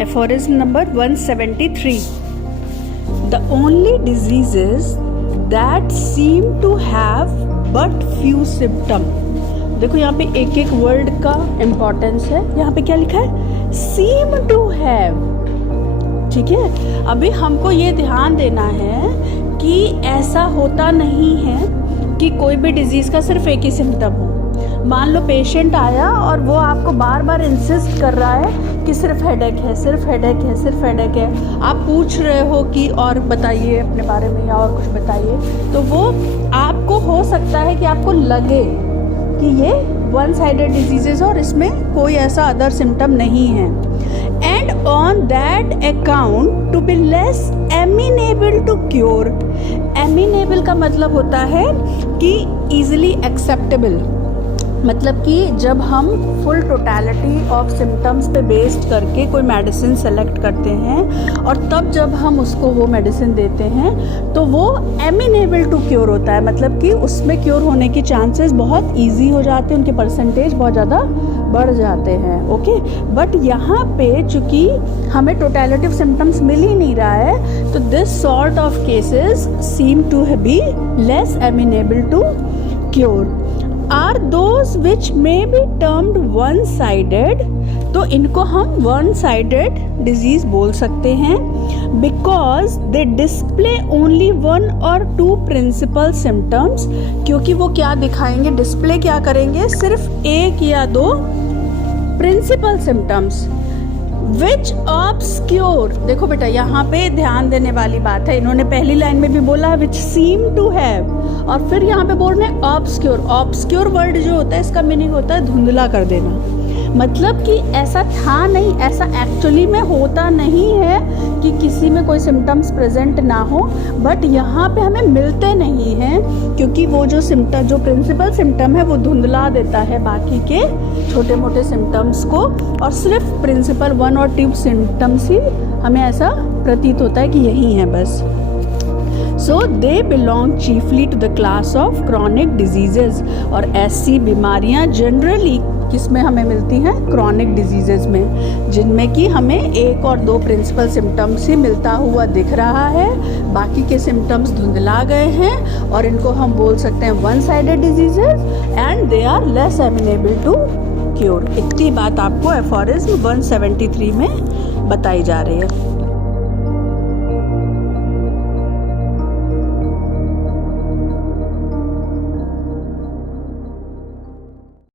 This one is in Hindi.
aphorism number 173. The only diseases that seem to have but few symptom. देखो यहाँ पे एक एक वर्ड का इम्पोर्टेंस है. यहाँ पे क्या लिखा है? seem to have. ठीक है, अभी हमको ये ध्यान देना है कि ऐसा होता नहीं है कि कोई भी डिजीज़ का सिर्फ एक ही सिम्टम हो. मान लो पेशेंट आया और वो आपको बार बार इंसिस्ट कर रहा है कि सिर्फ हेडेक है, सिर्फ हेडेक है, सिर्फ हेडेक है. आप पूछ रहे हो कि और बताइए अपने बारे में या और कुछ बताइए, तो वो आपको हो सकता है कि आपको लगे कि ये वन साइडेड डिजीजेज और इसमें कोई ऐसा अदर सिम्टम नहीं है. And on that account to be less amenable to cure. Amenable का मतलब होता है कि ईजिली एक्सेप्टेबल. मतलब कि जब हम फुल टोटलिटी ऑफ सिम्टम्स पे बेस्ड करके कोई मेडिसिन सेलेक्ट करते हैं और तब जब हम उसको वो मेडिसिन देते हैं तो वो एमिनेबल टू क्योर होता है. मतलब कि उसमें क्योर होने की चांसेस बहुत इजी हो जाते हैं, उनके परसेंटेज बहुत ज़्यादा बढ़ जाते हैं. ओके, बट यहाँ पे चूँकि हमें टोटलिटी ऑफ सिम्टम्स मिल ही नहीं रहा है तो this sort of cases seem to be less amenable to cure. Are those which may be termed one sided. तो इनको हम वन साइडेड डिजीज बोल सकते हैं because they display only one और टू प्रिंसिपल सिम्टम्स. क्योंकि वो क्या दिखाएंगे, डिस्प्ले क्या करेंगे, सिर्फ एक या दो प्रिंसिपल सिम्टम्स विच ऑब्सक्योर. देखो बेटा यहाँ पे ध्यान देने वाली बात है, इन्होंने पहली लाइन में भी बोला विच सीम टू हैव और फिर यहाँ पे बोल रहे हैं ऑब्सक्योर. ऑब्सक्योर वर्ड जो होता है इसका मीनिंग होता है धुंधला कर देना. मतलब कि ऐसा था नहीं, ऐसा एक्चुअली में होता नहीं है कि किसी में कोई सिम्टम्स प्रेजेंट ना हो, बट यहाँ पे हमें मिलते नहीं हैं क्योंकि वो जो सिम्टम, जो प्रिंसिपल सिम्टम है वो धुंधला देता है बाकी के छोटे मोटे सिम्टम्स को और सिर्फ प्रिंसिपल वन और टू सिम्टम्स ही हमें ऐसा प्रतीत होता है कि यही है बस. So they belong chiefly to the class of chronic diseases. और ऐसी बीमारियां जनरली किसमें हमें मिलती हैं, क्रॉनिक डिजीजेज में, जिनमें कि हमें एक और दो प्रिंसिपल सिम्टम्स ही मिलता हुआ दिख रहा है, बाकी के सिम्टम्स धुंधला गए हैं और इनको हम बोल सकते हैं one sided diseases and they are less amenable to cure. इतनी बात आपको एफोरिज्म 173 में बताई जा रही है.